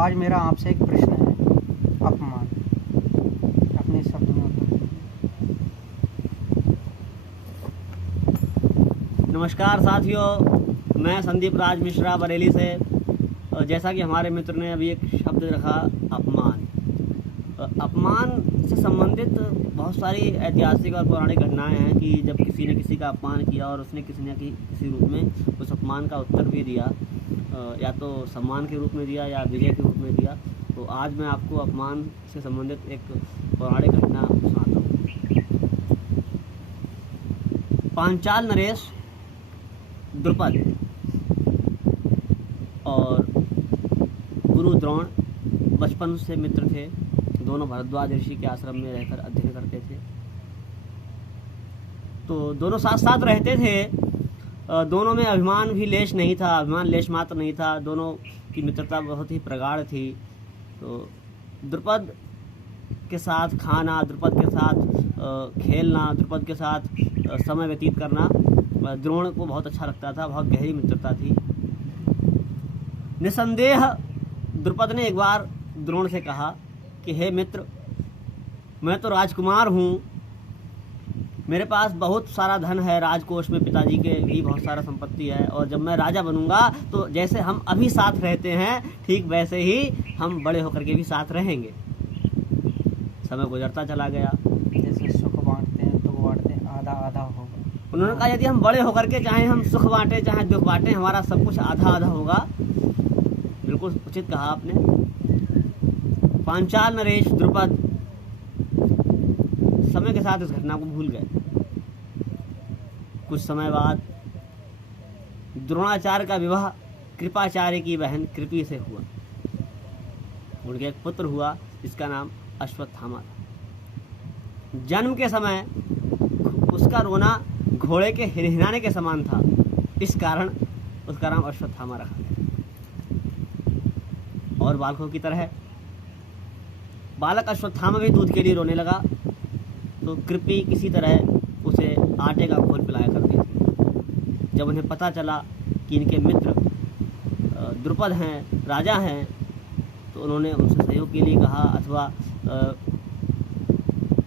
आज मेरा आपसे एक प्रश्न है। अपमान अपने शब्द में उत्तर दीजिए। नमस्कार साथियों, मैं संदीप राज मिश्रा बरेली से। जैसा कि हमारे मित्र ने अभी एक शब्द रखा अपमान। अपमान से संबंधित बहुत सारी ऐतिहासिक और पौराणिक घटनाएं हैं कि जब किसी ने किसी का अपमान किया और उसने किसी न किसी रूप में उस अपमान का उत्तर भी दिया, या तो सम्मान के रूप में दिया या विजय के रूप में दिया। तो आज मैं आपको अपमान से संबंधित एक पौराणिक घटना सुनाता हूँ। पांचाल नरेश द्रुपद और गुरु द्रोण बचपन से मित्र थे। दोनों भरद्वाज ऋषि के आश्रम में रहकर अध्ययन करते थे। तो दोनों साथ साथ रहते थे। दोनों में अभिमान भी लेश नहीं था, अभिमान लेश मात्र नहीं था। दोनों की मित्रता बहुत ही प्रगाढ़ थी। तो द्रुपद के साथ खाना, द्रुपद के साथ खेलना, द्रुपद के साथ समय व्यतीत करना द्रोण को बहुत अच्छा लगता था। बहुत गहरी मित्रता थी। निसंदेह द्रुपद ने एक बार द्रोण से कहा कि हे मित्र, मैं तो राजकुमार हूँ, मेरे पास बहुत सारा धन है, राजकोष में पिताजी के भी बहुत सारा संपत्ति है, और जब मैं राजा बनूंगा तो जैसे हम अभी साथ रहते हैं ठीक वैसे ही हम बड़े होकर के भी साथ रहेंगे। समय गुजरता चला गया। जैसे सुख बांटते हैं दुख बांटते हैं, आधा आधा होगा। उन्होंने कहा यदि हम बड़े होकर के चाहे हम सुख बांटे चाहे दुख बांटे, हमारा सब कुछ आधा आधा होगा। बिल्कुल उचित कहा आपने। पांचाल नरेश द्रुपद समय के साथ इस घटना को भूल गए। कुछ समय बाद द्रोणाचार्य का विवाह कृपाचार्य की बहन कृपी से हुआ। उनके एक पुत्र हुआ जिसका नाम अश्वत्थामा था। जन्म के समय उसका रोना घोड़े के हिनहिनाने के समान था, इस कारण उसका नाम अश्वत्थामा रखा गया। और बालकों की तरह बालक अश्वत्थामा भी दूध के लिए रोने लगा। तो कृपी किसी तरह उसे आटे का घोल पिलाया करती थी। जब उन्हें पता चला कि इनके मित्र द्रुपद हैं, राजा हैं, तो उन्होंने उनसे सहयोग के लिए कहा, अथवा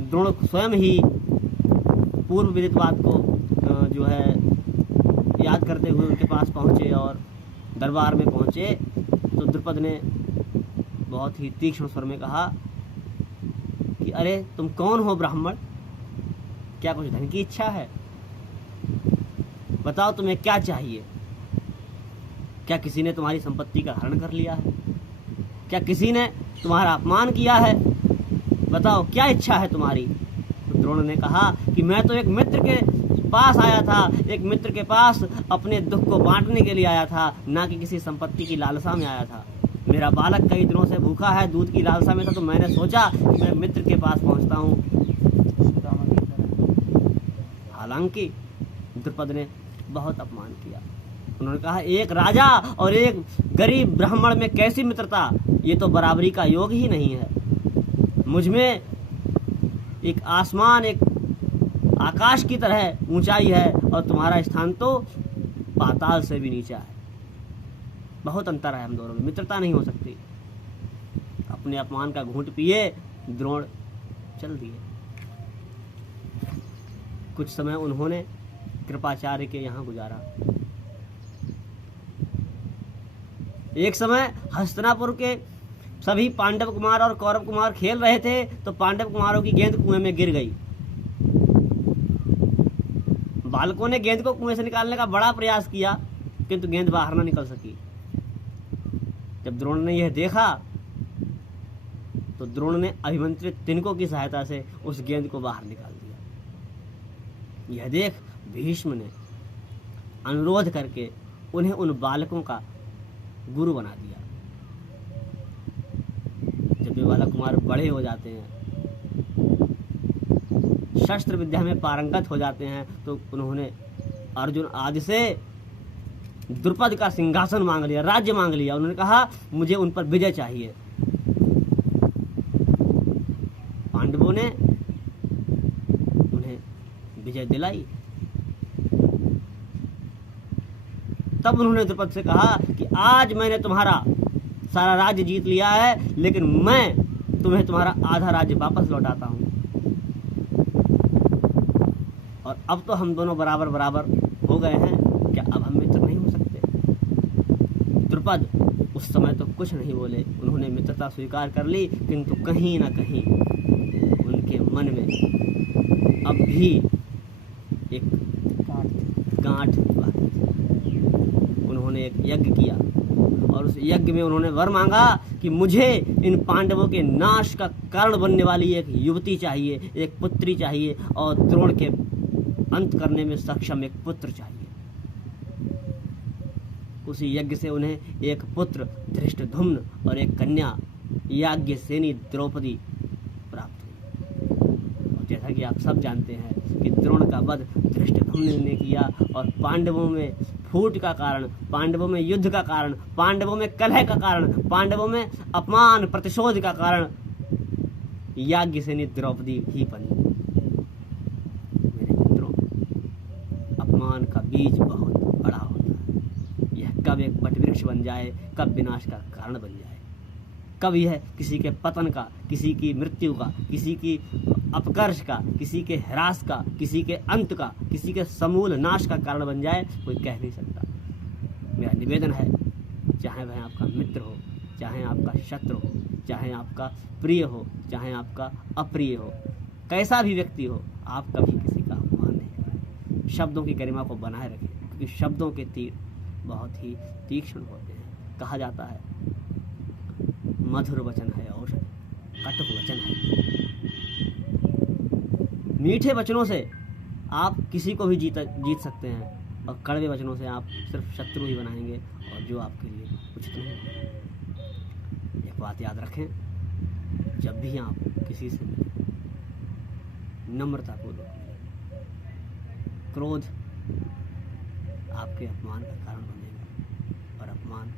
द्रोण स्वयं ही पूर्व विदित बात को जो है याद करते हुए उनके पास पहुँचे और दरबार में पहुँचे। तो द्रुपद ने बहुत ही तीक्ष्ण स्वर में कहा कि अरे तुम कौन हो ब्राह्मण? क्या कुछ धन की इच्छा है? बताओ तुम्हें क्या चाहिए? क्या किसी ने तुम्हारी संपत्ति का हरण कर लिया है? क्या किसी ने तुम्हारा अपमान किया है? बताओ क्या इच्छा है तुम्हारी? तो द्रोण ने कहा कि मैं तो एक मित्र के पास आया था, एक मित्र के पास अपने दुख को बांटने के लिए आया था, ना कि किसी संपत्ति की लालसा में आया था। मेरा बालक कई दिनों से भूखा है, दूध की लालसा में था, तो मैंने सोचा कि मैं मित्र के पास पहुंचता हूं। हालांकि द्रुपद ने बहुत अपमान किया। उन्होंने कहा एक राजा और एक गरीब ब्राह्मण में कैसी मित्रता? ये तो बराबरी का योग ही नहीं है। मुझ में एक आसमान, एक आकाश की तरह ऊंचाई है और तुम्हारा स्थान तो पाताल से भी नीचा है। बहुत अंतर है हम दोनों में, मित्रता नहीं हो सकती। अपने अपमान का घूंट पिए द्रोण चल दिए। कुछ समय उन्होंने कृपाचार्य के यहाँ गुजारा। एक समय हस्तिनापुर के सभी पांडव कुमार और कौरव कुमार खेल रहे थे, तो पांडव कुमारों की गेंद कुएं में गिर गई। बालकों ने गेंद को कुएं से निकालने का बड़ा प्रयास किया, किंतु गेंद बाहर न निकल सकी। जब द्रोण ने यह देखा तो द्रोण ने अभिमंत्रित तिनकों की सहायता से उस गेंद को बाहर निकाल दिया। यह देख भीष्म ने अनुरोध करके उन्हें उन बालकों का गुरु बना दिया। जब वे बालक कुमार बड़े हो जाते हैं, शस्त्र विद्या में पारंगत हो जाते हैं, तो उन्होंने अर्जुन आदि से द्रुपद का सिंहासन मांग लिया, राज्य मांग लिया। उन्होंने कहा मुझे उन पर विजय चाहिए। पांडवों ने उन्हें विजय दिलाई। तब उन्होंने द्रुपद से कहा कि आज मैंने तुम्हारा सारा राज्य जीत लिया है, लेकिन मैं तुम्हें तुम्हारा आधा राज्य वापस लौटाता हूँ। और अब तो हम दोनों बराबर बराबर हो गए हैं, क्या अब हम मित्र नहीं हो सकते? द्रुपद उस समय तो कुछ नहीं बोले, उन्होंने मित्रता स्वीकार कर ली, किंतु कहीं ना कहीं उनके मन में अब भी एक गांठ बाकी थी। उन्होंने एक यज्ञ किया और उस यज्ञ में उन्होंने वर मांगा कि मुझे इन पांडवों के नाश का कारण बनने वाली एक युवती चाहिए, एक पुत्री चाहिए, और द्रोण के अंत करने में सक्षम एक पुत्र चाहिए। उसी यज्ञ से उन्हें एक पुत्र धृष्टद्युम्न और एक कन्या याज्ञसेनी द्रौपदी प्राप्त हुई। और जैसा कि आप सब जानते हैं कि द्रोण का वध धृष्टद्युम्न ने किया, और पांडवों में फूट का कारण, पांडवों में युद्ध का कारण, पांडवों में कलह का कारण, पांडवों में अपमान प्रतिशोध का कारण याज्ञसेनी द्रौपदी ही बनी। मेरे मित्रों, अपमान का बीज बहुत बड़ा होता है। यह कब एक वटवृक्ष बन जाए, कब विनाश का कारण बन जाए, कब यह किसी के पतन का, किसी की मृत्यु का, किसी की अपकर्ष का, किसी के ह्रास का, किसी के अंत का, किसी के समूल नाश का कारण बन जाए, कोई कह नहीं सकता। मेरा निवेदन है, चाहे वह आपका मित्र हो, चाहे आपका शत्रु हो, चाहे आपका प्रिय हो, चाहे आपका अप्रिय हो, कैसा भी व्यक्ति हो, आप कभी किसी का अपमान नहीं करें। शब्दों की गरिमा को बनाए रखें, क्योंकि शब्दों के तीर बहुत ही तीक्ष्ण होते हैं। कहा जाता है मधुर वचन है औषधि, कटु वचन है। मीठे वचनों से आप किसी को भी जीत सकते हैं, और कड़वे वचनों से आप सिर्फ शत्रु ही बनाएंगे, और जो आपके लिए उचित नहीं होगा। एक बात याद रखें, जब भी आप किसी से मिलें, नम्रतापूर्वक मिलें। क्रोध आपके अपमान का कारण बनेगा, और अपमान